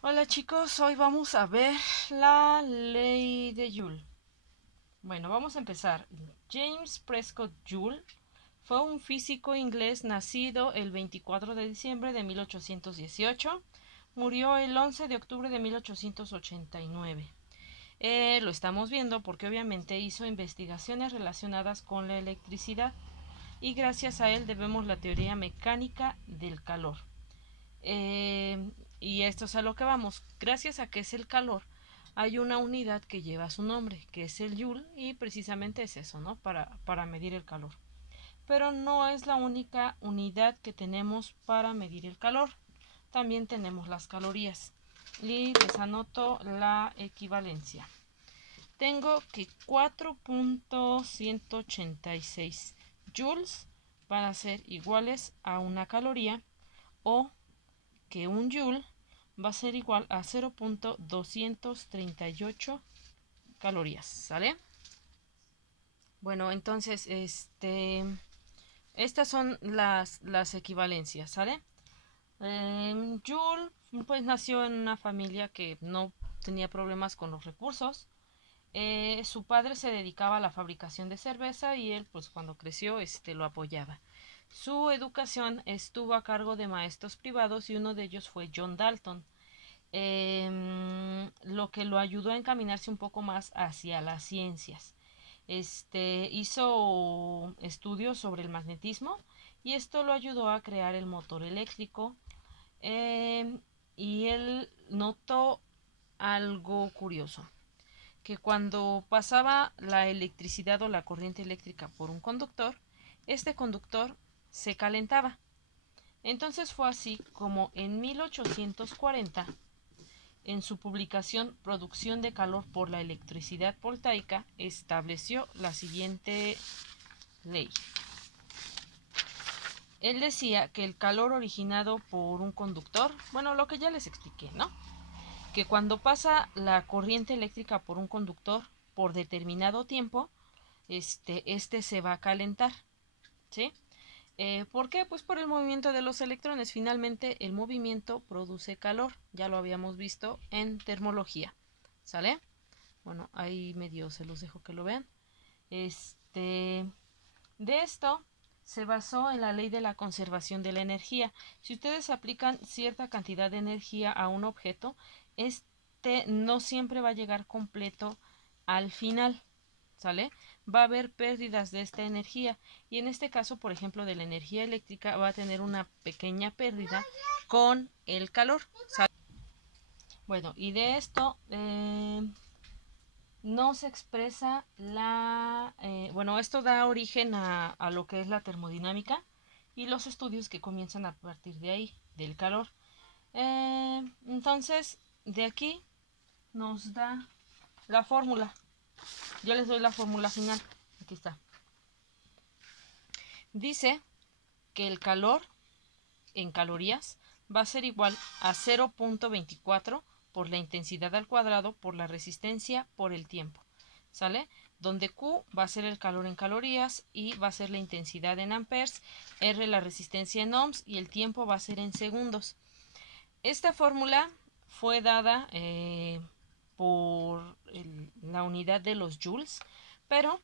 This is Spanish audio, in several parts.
Hola chicos, hoy vamos a ver la ley de Joule. Bueno, vamos a empezar. James Prescott Joule fue un físico inglés nacido el 24 de diciembre de 1818. Murió el 11 de octubre de 1889. Lo estamos viendo porque obviamente hizo investigaciones relacionadas con la electricidad y gracias a él debemos la teoría mecánica del calor. Y esto es a lo que vamos. Gracias a que es el calor, hay una unidad que lleva su nombre, que es el Joule, y precisamente es eso, ¿no? Para medir el calor. Pero no es la única unidad que tenemos para medir el calor. También tenemos las calorías. Y les anoto la equivalencia. Tengo que 4.186 joules van a ser iguales a una caloría, o que un joule va a ser igual a 0.238 calorías, ¿sale? Bueno, entonces, estas son las equivalencias, ¿sale? Joule, pues nació en una familia que no tenía problemas con los recursos. Su padre se dedicaba a la fabricación de cerveza y él, pues cuando creció, lo apoyaba. Su educación estuvo a cargo de maestros privados y uno de ellos fue John Dalton, lo que lo ayudó a encaminarse un poco más hacia las ciencias. Hizo estudios sobre el magnetismo y esto lo ayudó a crear el motor eléctrico. Y él notó algo curioso, que cuando pasaba la electricidad o la corriente eléctrica por un conductor, este conductor se calentaba. Entonces fue así como en 1840, en su publicación Producción de calor por la electricidad voltaica, estableció la siguiente ley. Él decía que el calor originado por un conductor, bueno, lo que ya les expliqué, ¿no? Que cuando pasa la corriente eléctrica por un conductor por determinado tiempo, este se va a calentar, ¿sí? ¿Por qué? Pues por el movimiento de los electrones. Finalmente el movimiento produce calor. Ya lo habíamos visto en termología. ¿Sale? Bueno, ahí medio se los dejo que lo vean. De esto se basó en la ley de la conservación de la energía. Si ustedes aplican cierta cantidad de energía a un objeto, no siempre va a llegar completo al final. ¿Sale? Va a haber pérdidas de esta energía y en este caso, por ejemplo, de la energía eléctrica va a tener una pequeña pérdida con el calor. ¿Sale? Bueno, y de esto no se expresa bueno, esto da origen a lo que es la termodinámica y los estudios que comienzan a partir de ahí, del calor. Entonces, de aquí nos da la fórmula. Yo les doy la fórmula final. Aquí está. Dice que el calor en calorías va a ser igual a 0.24 por la intensidad al cuadrado por la resistencia por el tiempo. ¿Sale? Donde Q va a ser el calor en calorías, I va a ser la intensidad en amperes, R la resistencia en ohms y el tiempo va a ser en segundos. Esta fórmula fue dada por la unidad de los joules, pero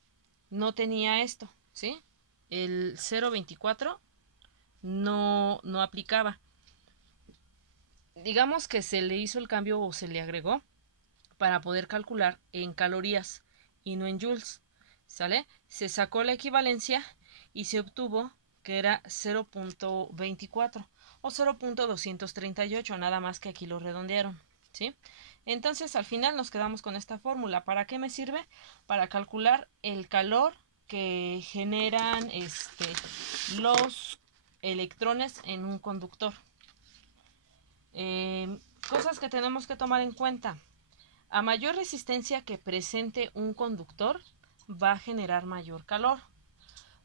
no tenía esto, ¿sí? El 0.24 no aplicaba. Digamos que se le hizo el cambio o se le agregó para poder calcular en calorías y no en joules, ¿sale? Se sacó la equivalencia y se obtuvo que era 0.24 o 0.238, nada más que aquí lo redondearon, ¿sí? Entonces al final nos quedamos con esta fórmula. ¿Para qué me sirve? Para calcular el calor que generan los electrones en un conductor. Cosas que tenemos que tomar en cuenta. A mayor resistencia que presente un conductor, va a generar mayor calor.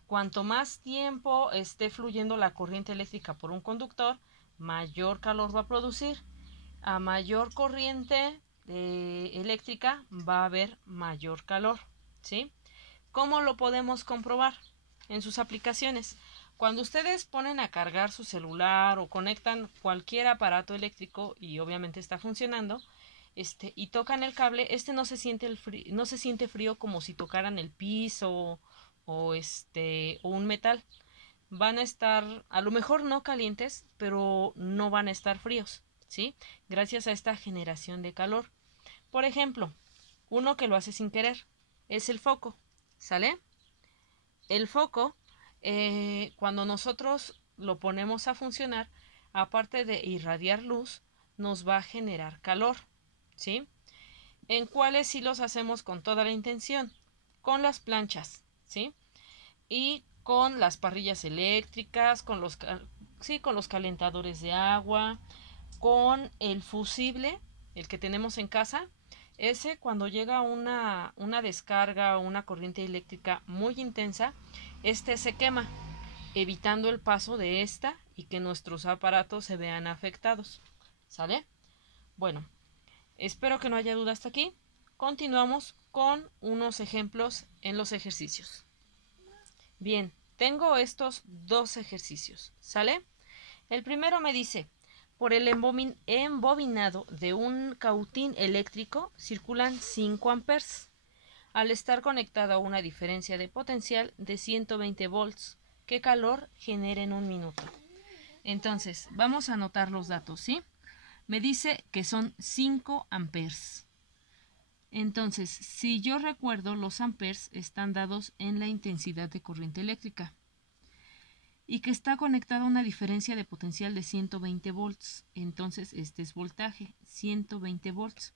Cuanto más tiempo esté fluyendo la corriente eléctrica por un conductor, mayor calor va a producir. A mayor corriente eléctrica va a haber mayor calor, ¿sí? ¿Cómo lo podemos comprobar en sus aplicaciones? Cuando ustedes ponen a cargar su celular o conectan cualquier aparato eléctrico y obviamente está funcionando, y tocan el cable, no se siente no se siente frío como si tocaran el piso o un metal. Van a estar a lo mejor no calientes, pero no van a estar fríos, ¿sí? Gracias a esta generación de calor. Por ejemplo, uno que lo hace sin querer es el foco, ¿sale? El foco, cuando nosotros lo ponemos a funcionar, aparte de irradiar luz, nos va a generar calor, ¿sí? En cuáles sí los hacemos con toda la intención, con las planchas, ¿sí? Y con las parrillas eléctricas, con los calentadores de agua, con el fusible, el que tenemos en casa. Ese, cuando llega una descarga o una corriente eléctrica muy intensa, se quema, evitando el paso de esta y que nuestros aparatos se vean afectados. ¿Sale? Bueno, espero que no haya duda hasta aquí. Continuamos con unos ejemplos en los ejercicios. Bien, tengo estos dos ejercicios. ¿Sale? El primero me dice: por el embobinado de un cautín eléctrico circulan 5 amperes al estar conectado a una diferencia de potencial de 120 volts. ¿Qué calor genera en un minuto? Entonces, vamos a anotar los datos, ¿sí? Me dice que son 5 amperes. Entonces, si yo recuerdo, los amperes están dados en la intensidad de corriente eléctrica y que está conectado a una diferencia de potencial de 120 volts. Entonces, este es voltaje, 120 volts.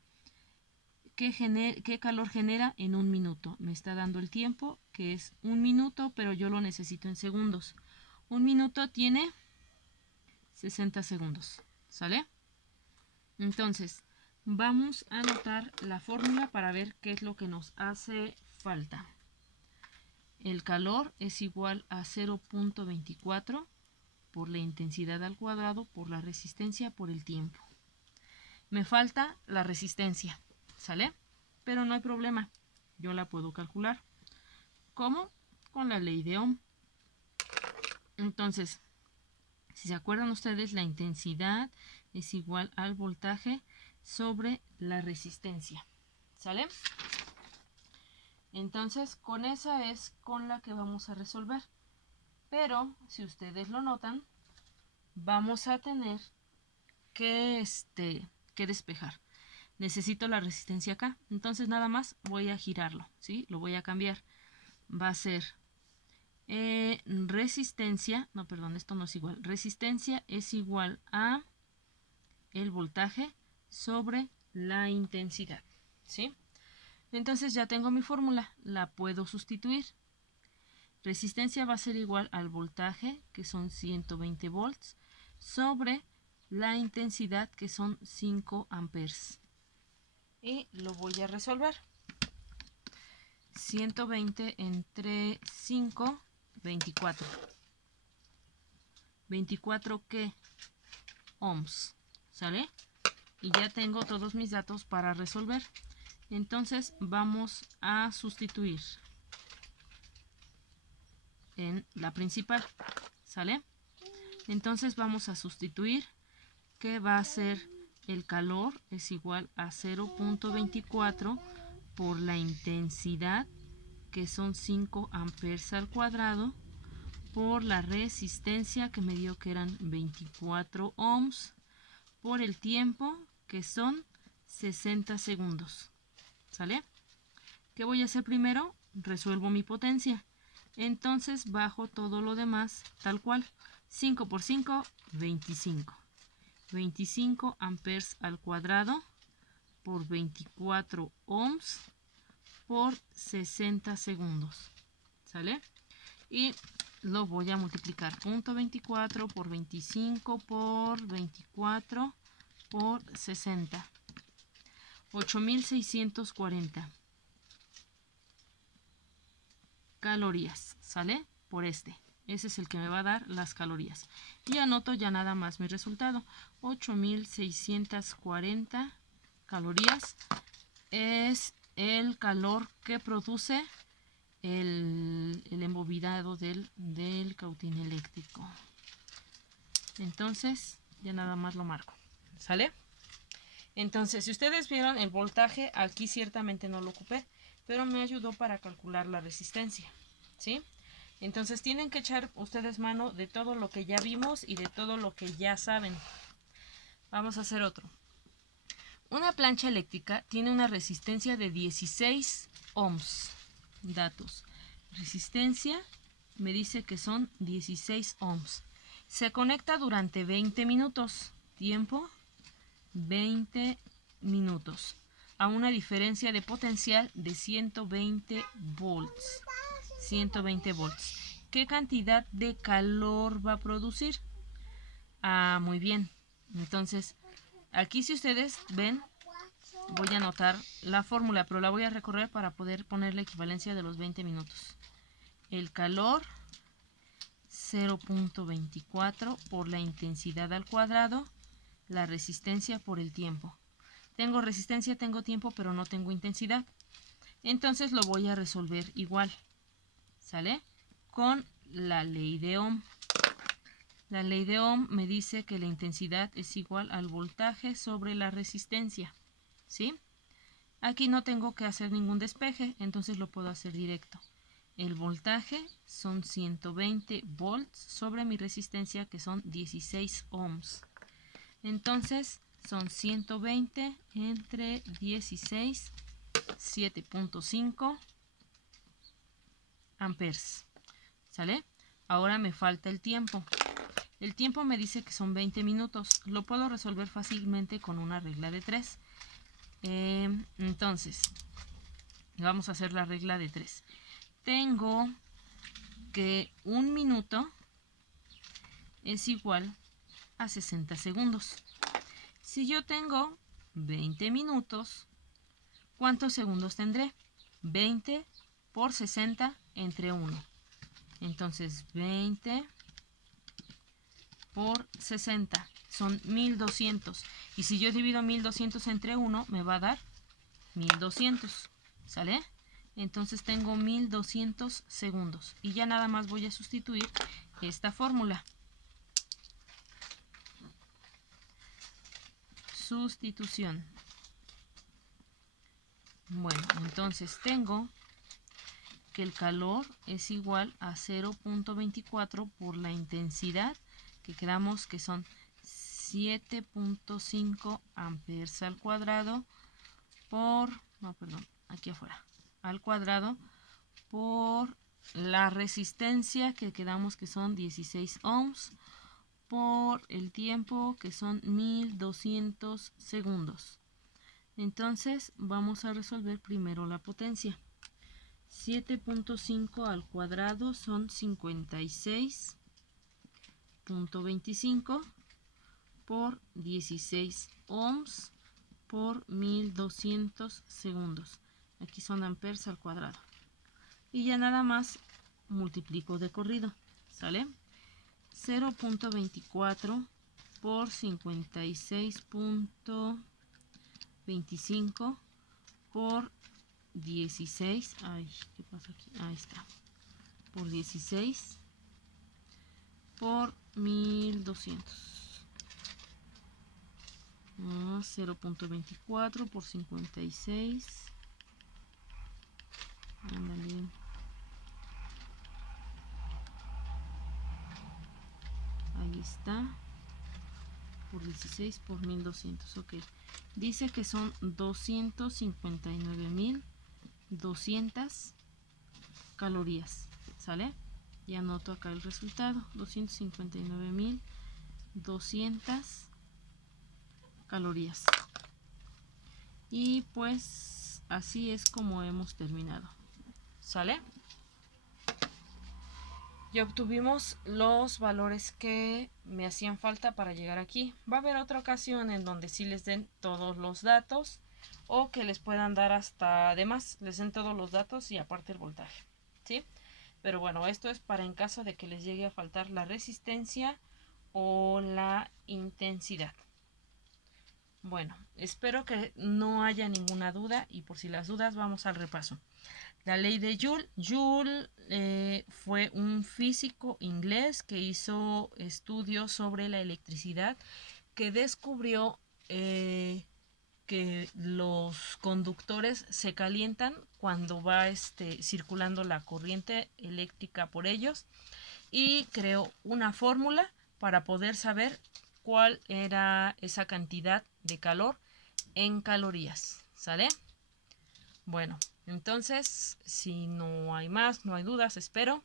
¿Qué calor genera en un minuto? Me está dando el tiempo, que es 1 minuto, pero yo lo necesito en segundos. 1 minuto tiene 60 segundos. ¿Sale? Entonces, vamos a anotar la fórmula para ver qué es lo que nos hace falta. El calor es igual a 0.24 por la intensidad al cuadrado por la resistencia por el tiempo. Me falta la resistencia, ¿sale? Pero no hay problema, yo la puedo calcular. ¿Cómo? Con la ley de Ohm. Entonces, si se acuerdan ustedes, la intensidad es igual al voltaje sobre la resistencia, ¿sale? Entonces, con esa es con la que vamos a resolver. Pero, si ustedes lo notan, vamos a tener que despejar. Necesito la resistencia acá. Entonces, nada más voy a girarlo, ¿sí? Lo voy a cambiar. Va a ser resistencia. No, perdón, esto no es igual. Resistencia es igual a el voltaje sobre la intensidad, ¿sí? Entonces ya tengo mi fórmula, la puedo sustituir. Resistencia va a ser igual al voltaje, que son 120 volts, sobre la intensidad, que son 5 amperes. Y lo voy a resolver. 120 entre 5, 24. ¿24 qué? Ohms, ¿sale? Y ya tengo todos mis datos para resolver. Entonces vamos a sustituir en la principal, ¿sale? Entonces vamos a sustituir, que va a ser el calor es igual a 0.24 por la intensidad, que son 5 amperes al cuadrado, por la resistencia, que me dio que eran 24 ohms, por el tiempo, que son 60 segundos. ¿Sale? ¿Qué voy a hacer primero? Resuelvo mi potencia. Entonces bajo todo lo demás tal cual. 5 por 5, 25. 25 amperes al cuadrado por 24 ohms por 60 segundos. ¿Sale? Y lo voy a multiplicar. 0.24 por 25 por 24 por 60. 8640 calorías, ¿sale? Por ese es el que me va a dar las calorías. Y anoto ya nada más mi resultado. 8640 calorías es el calor que produce el embobinado del cautín eléctrico. Entonces ya nada más lo marco, ¿sale? Entonces, si ustedes vieron el voltaje, aquí ciertamente no lo ocupé, pero me ayudó para calcular la resistencia, ¿sí? Entonces tienen que echar ustedes mano de todo lo que ya vimos y de todo lo que ya saben. Vamos a hacer otro. Una plancha eléctrica tiene una resistencia de 16 ohms. Datos. Resistencia me dice que son 16 ohms. Se conecta durante 20 minutos. Tiempo 20 minutos. A una diferencia de potencial de 120 volts. 120 volts. ¿Qué cantidad de calor va a producir? Ah, muy bien. Entonces, aquí si ustedes ven, voy a anotar la fórmula, pero la voy a recorrer para poder poner la equivalencia de los 20 minutos. El calor 0.24 por la intensidad al cuadrado, la resistencia por el tiempo. Tengo resistencia, tengo tiempo, pero no tengo intensidad. Entonces lo voy a resolver igual, ¿sale? Con la ley de Ohm. La ley de Ohm me dice que la intensidad es igual al voltaje sobre la resistencia, ¿sí? Aquí no tengo que hacer ningún despeje, entonces lo puedo hacer directo. El voltaje son 120 volts sobre mi resistencia, que son 16 ohms. Entonces son 120 entre 16, 7.5 amperes. ¿Sale? Ahora me falta el tiempo. El tiempo me dice que son 20 minutos. Lo puedo resolver fácilmente con una regla de 3. Entonces, vamos a hacer la regla de 3. Tengo que 1 minuto es igual a 60 segundos. Si yo tengo 20 minutos, ¿cuántos segundos tendré? 20 por 60 entre 1. Entonces 20 por 60 son 1200. Y si yo divido 1200 entre 1, me va a dar 1200. ¿Sale? Entonces tengo 1200 segundos. Y ya nada más voy a sustituir esta fórmula. Sustitución. Bueno, entonces tengo que el calor es igual a 0.24 por la intensidad, que quedamos que son 7.5 amperes al cuadrado por, aquí afuera, al cuadrado por la resistencia, que quedamos que son 16 ohms, por el tiempo, que son 1200 segundos. Entonces vamos a resolver primero la potencia. 7.5 al cuadrado son 56.25 por 16 ohms por 1200 segundos. Aquí son amperes al cuadrado. Y ya nada más multiplico de corrido. ¿Sale? 0.24 por 56.25 por 16. Ay, ¿qué pasa aquí? Ahí está. Por 16 por 1200. 0.24 por 56. Ándale. Ahí está. Por 16 por 1200. Ok. Dice que son 259.200 calorías. ¿Sale? Y anoto acá el resultado. 259.200 calorías. Y pues así es como hemos terminado. ¿Sale? Y obtuvimos los valores que me hacían falta para llegar aquí. Va a haber otra ocasión en donde sí les den todos los datos, o que les puedan dar hasta, además, les den todos los datos y aparte el voltaje, ¿sí? Pero bueno, esto es para en caso de que les llegue a faltar la resistencia o la intensidad. Bueno, espero que no haya ninguna duda y por si las dudas vamos al repaso. La ley de Joule. Joule fue un físico inglés que hizo estudios sobre la electricidad, que descubrió que los conductores se calientan cuando va circulando la corriente eléctrica por ellos, y creó una fórmula para poder saber cuál era esa cantidad de calor en calorías. ¿Sale? Bueno, entonces, si no hay más, no hay dudas, espero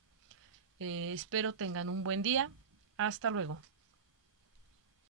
tengan un buen día. Hasta luego.